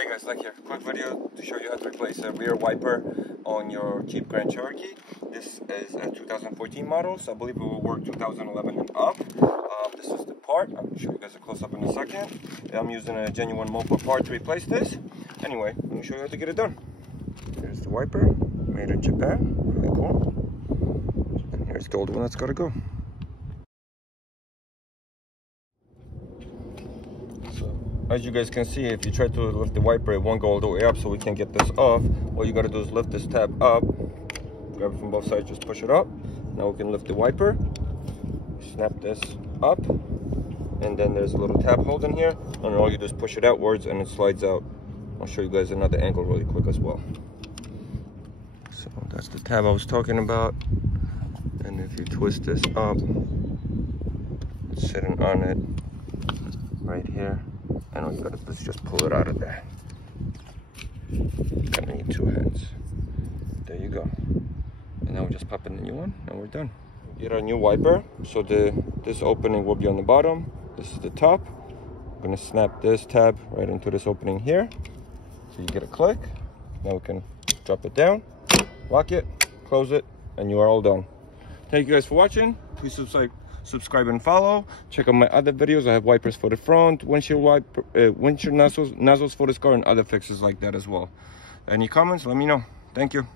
Hey guys, Like here. Quick video to show you how to replace a rear wiper on your Jeep Grand Cherokee. This is a 2014 model, so I believe it will work 2011 and up. This is the part. I'll show you guys a close-up in a second. I'm using a genuine Mopar part to replace this. Anyway, let me show you how to get it done. Here's the wiper, made in Japan. Really cool. And here's the old one that's got to go. As you guys can see, if you try to lift the wiper, it won't go all the way up, so we can get this off. All you gotta do is lift this tab up, grab it from both sides, just push it up. Now we can lift the wiper, snap this up, and then there's a little tab holding here, and all you do is push it outwards and it slides out. I'll show you guys another angle really quick as well. So that's the tab I was talking about, and if you twist this up, it's sitting on it right here. And all you gotta do is just pull it out of there. Gonna need two hands. There you go. And now we just pop in the new one, and we're done. Get our new wiper. So this opening will be on the bottom. This is the top. I'm gonna snap this tab right into this opening here. So you get a click. Now we can drop it down, lock it, close it, and you are all done. Thank you guys for watching. Please subscribe and follow. Check out my other videos. I have wipers for the front, windshield nozzles for this car, and other fixes like that as well. Any comments, let me know. Thank you.